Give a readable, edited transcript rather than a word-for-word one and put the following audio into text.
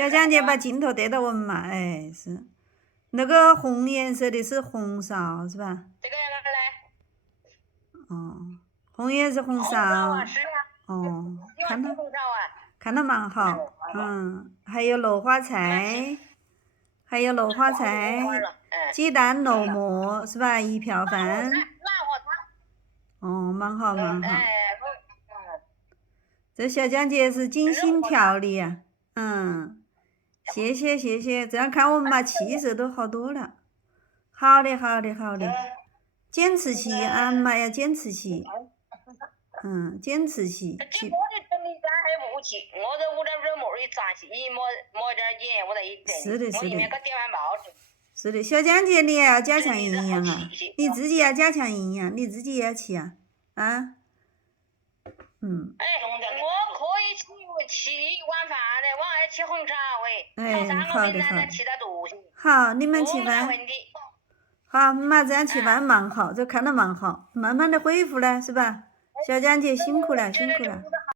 小江姐把镜头对到我们嘛，哎是，那个红颜色的是红苕是吧？这个样来。哦，红颜是红红苕苕。啊，是啊。哦，喜欢吃红苕啊。看到蛮好。还有芦花菜，还有芦花菜，鸡蛋肉末是吧？一瓢饭。哦，蛮好蛮好。这小江姐是精心调理呀。谢谢谢谢，这样看我们嘛气色都好多了。好的好的好的，坚持起，俺妈要坚持起。坚持起。这我的整理干还不起，我在屋里边抹一脏细，抹点盐，我再一整。是的是的。我一面个电饭煲。是的，小江姐你也要加强营养啊，你自己要加强营养，你自己也要去啊。我可以吃一碗饭的，我爱吃红苕喂。好的好的。吃点东西。好，你们吃饭。好，妈这样吃饭蛮好，这看到蛮好，慢慢的恢复了是吧？小江姐辛苦了辛苦了。